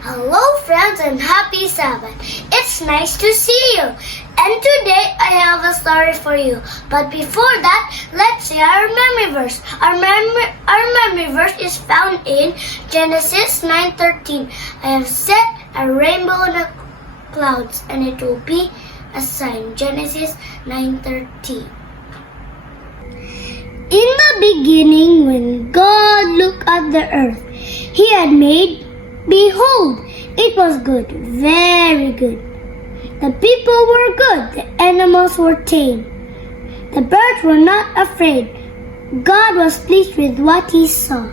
Hello friends and happy Sabbath. It's nice to see you. And today I have a story for you. But before that, let's say our memory verse. Our memory verse is found in Genesis 9:13. I have set a rainbow in the clouds and it will be a sign. Genesis 9:13. In the beginning, when God looked at the earth, He had made, behold, it was good, very good. The people were good, the animals were tame. The birds were not afraid. God was pleased with what He saw.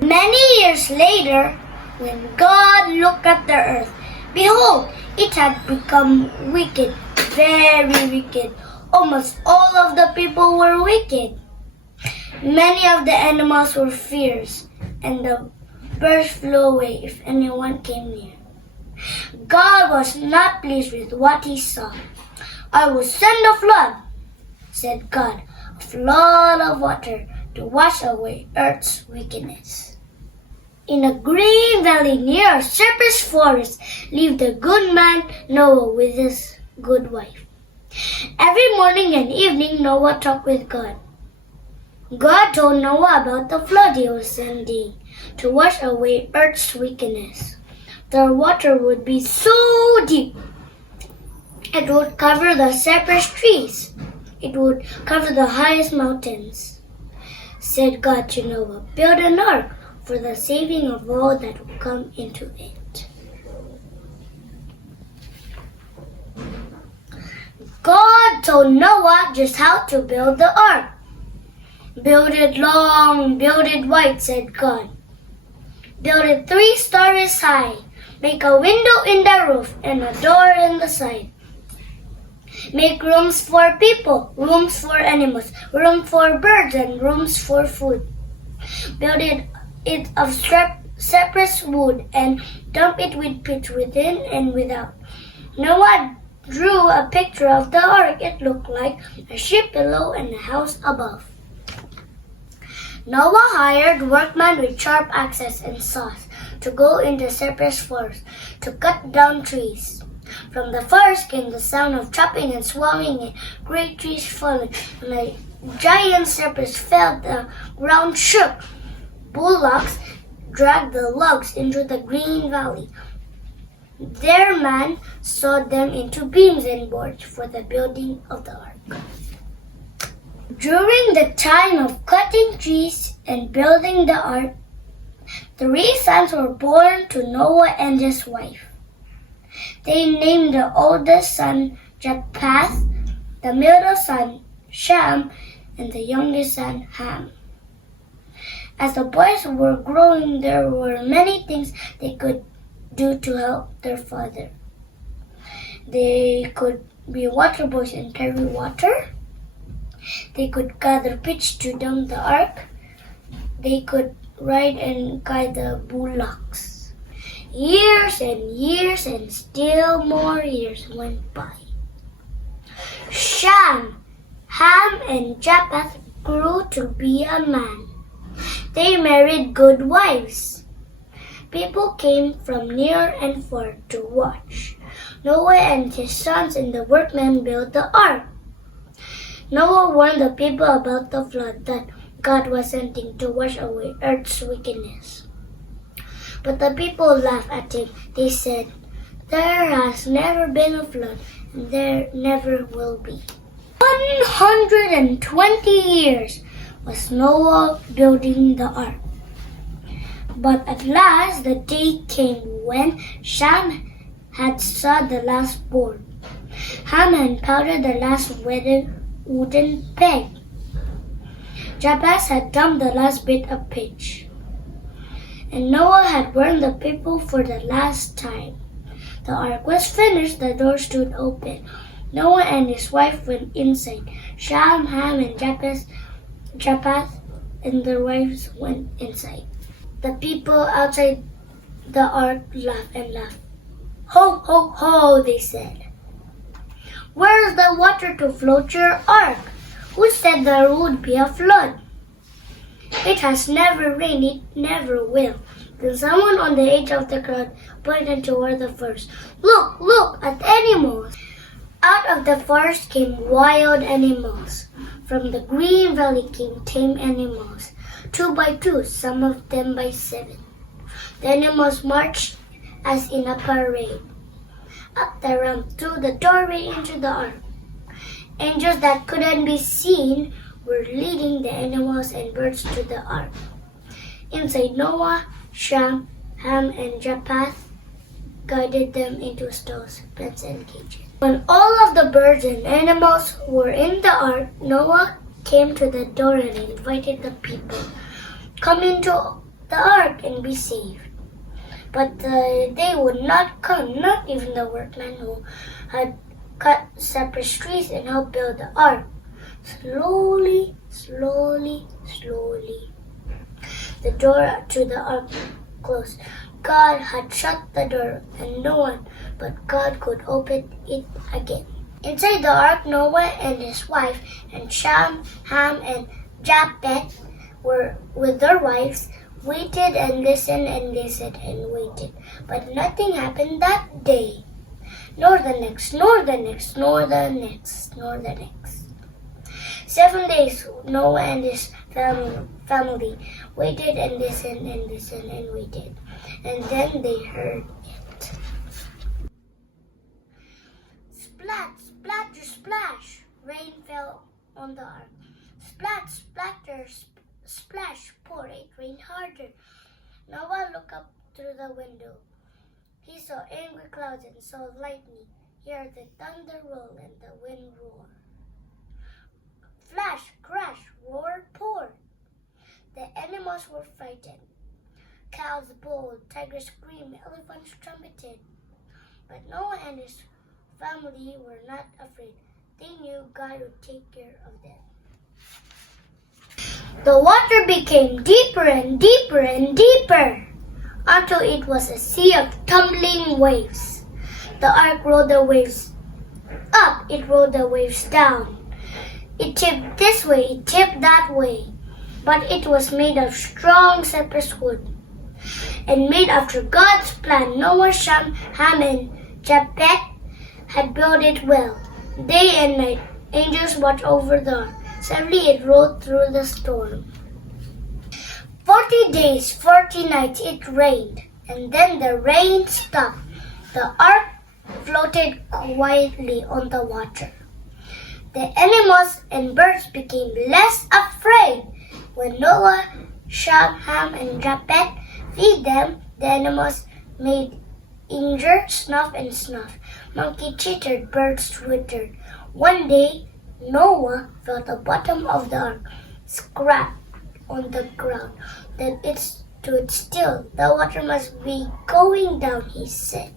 Many years later, when God looked at the earth, behold, it had become wicked, very wicked. Almost all of the people were wicked. Many of the animals were fierce, and the birds flew away if anyone came near. God was not pleased with what He saw. I will send a flood, said God, a flood of water to wash away earth's wickedness. In a green valley near a cypress forest lived a good man, Noah, with his good wife. Every morning and evening Noah talked with God. God told Noah about the flood He was sending to wash away earth's wickedness. The water would be so deep, it would cover the cypress trees. It would cover the highest mountains. Said God to Noah, build an ark for the saving of all that will come into it. God told Noah just how to build the ark. Build it long, build it wide, said God. Build it 3 stories high. Make a window in the roof and a door in the side. Make rooms for people, rooms for animals, room for birds, and rooms for food. Build it of cypress wood and dump it with pitch within and without. Noah drew a picture of the ark. It looked like a ship below and a house above. Noah hired workmen with sharp axes and saws to go in the cypress forest to cut down trees. From the forest came the sound of chopping and swallowing, and great trees falling. When a giant cypress fell, the ground shook. Bullocks dragged the logs into the green valley. Their man sawed them into beams and boards for the building of the ark. During the time of cutting trees and building the ark, 3 sons were born to Noah and his wife. They named the oldest son Japheth, the middle son Shem, and the youngest son Ham. As the boys were growing, there were many things they could do to help their father. They could be water boys and carry water. They could gather pitch to dump the ark. They could ride and guide the bullocks. Years and still more years went by. Shem, Ham, and Japheth grew to be a man. They married good wives. People came from near and far to watch. Noah and his sons and the workmen built the ark. Noah warned the people about the flood that God was sending to wash away earth's wickedness. But the people laughed at him. They said, there has never been a flood, and there never will be. 120 years was Noah building the ark. But at last the day came when Shem had sawed the last board. Ham had powdered the last wooden peg. Japheth had dumped the last bit of pitch. And Noah had warned the people for the last time. The ark was finished, the door stood open. Noah and his wife went inside. Shem, Ham, and Japheth and their wives went inside. The people outside the ark laughed and laughed. Ho, ho, ho, they said. Where's the water to float your ark? Who said there would be a flood? It has never rained, it never will. Then someone on the edge of the crowd pointed toward the forest. Look, look at the animals! Out of the forest came wild animals. From the green valley came tame animals, 2 by 2, some of them by 7. The animals marched as in a parade. Up the ramp through the doorway into the ark. Angels that couldn't be seen were leading the animals and birds to the ark. Inside, Noah, Shem, Ham, and Japheth guided them into stalls, pens, and cages. When all of the birds and animals were in the ark, Noah came to the door and invited the people, "Come into the ark and be saved." But they would not come, not even the workmen who had cut cypress trees and helped build the ark. Slowly, slowly, slowly, the door to the ark closed. God had shut the door, and no one but God could open it again. Inside the ark, Noah and his wife, and Shem, Ham, and Japheth were with their wives, waited and listened and listened and waited. But nothing happened that day, nor the next, nor the next, nor the next, nor the next. 7 days Noah and his family waited and listened and listened and waited. And then they heard it. Splat, splatter, splash. Rain fell on the ark. Splat, splatter, splash. Pour. It rained harder. Noah looked up through the window. He saw angry clouds and saw lightning. He heard the thunder roll and the wind roar. Flash, crash, roar, pour. The animals were frightened. Cows bawled, tigers screamed, elephants trumpeted. But Noah and his family were not afraid. They knew God would take care of them. The water became deeper and deeper and deeper until it was a sea of tumbling waves. The ark rolled the waves up, it rolled the waves down. It tipped this way, it tipped that way. But it was made of strong cypress wood. And made after God's plan, Noah, Shem, Ham, and Japheth had built it well. Day and night, angels watched over the ark. Suddenly it rolled through the storm. 40 days, 40 nights it rained, and then the rain stopped. The ark floated quietly on the water. The animals and birds became less afraid. When Noah, Shem, Ham, and Japheth feed them, the animals made injure, snuff, and snuff. Monkey chittered, birds twittered. One day, Noah felt the bottom of the ark scrap on the ground. Then it stood still. The water must be going down, he said.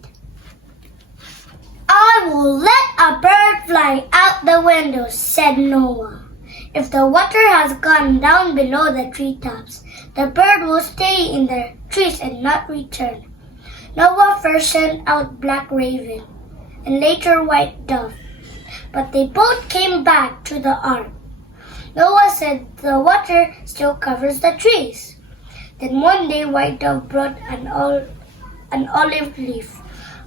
I will let a bird fly out the window, said Noah. If the water has gone down below the treetops, the bird will stay in the trees and not return. Noah first sent out black raven and later white dove, but they both came back to the ark. Noah said the water still covers the trees. Then one day white dove brought an olive leaf.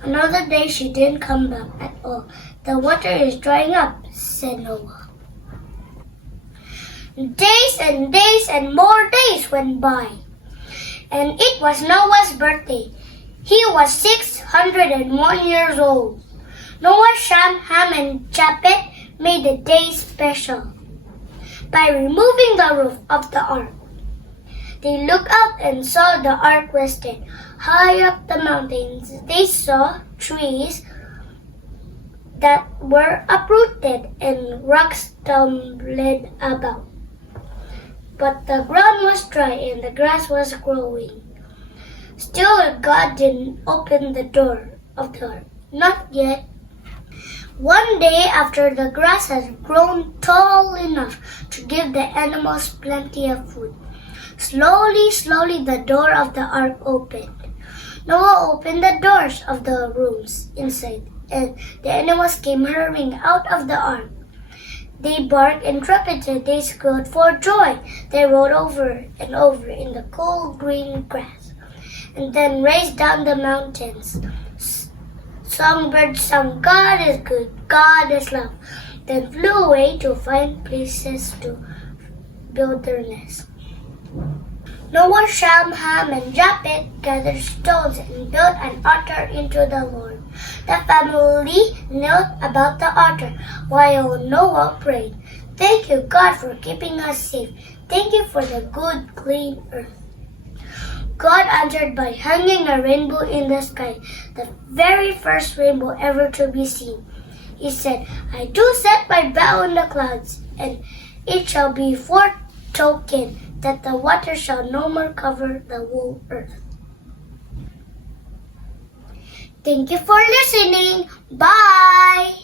Another day she didn't come back at all. The water is drying up, said Noah. Days and days and more days went by, and it was Noah's birthday. He was 601 years old. Noah, Shem, Ham, and Japheth made the day special by removing the roof of the ark. They looked up and saw the ark rested. High up the mountains, they saw trees that were uprooted and rocks tumbled about. But the ground was dry and the grass was growing. Still, God didn't open the door of the ark. Not yet. One day, after the grass had grown tall enough to give the animals plenty of food, slowly, slowly the door of the ark opened. Noah opened the doors of the rooms inside, and the animals came hurrying out of the ark. They barked and trumpeted, they squealed for joy. They rolled over and over in the cool green grass. and then raced down the mountains. Songbirds sang, God is good, God is love, then flew away to find places to build their nest. Noah, Shem, Ham, and Japheth gathered stones and built an altar into the Lord. The family knelt about the altar while Noah prayed. Thank you, God, for keeping us safe. Thank you for the good, clean earth. God answered by hanging a rainbow in the sky, the very first rainbow ever to be seen. He said, I do set my bow in the clouds, and it shall be for token that the water shall no more cover the whole earth. Thank you for listening. Bye!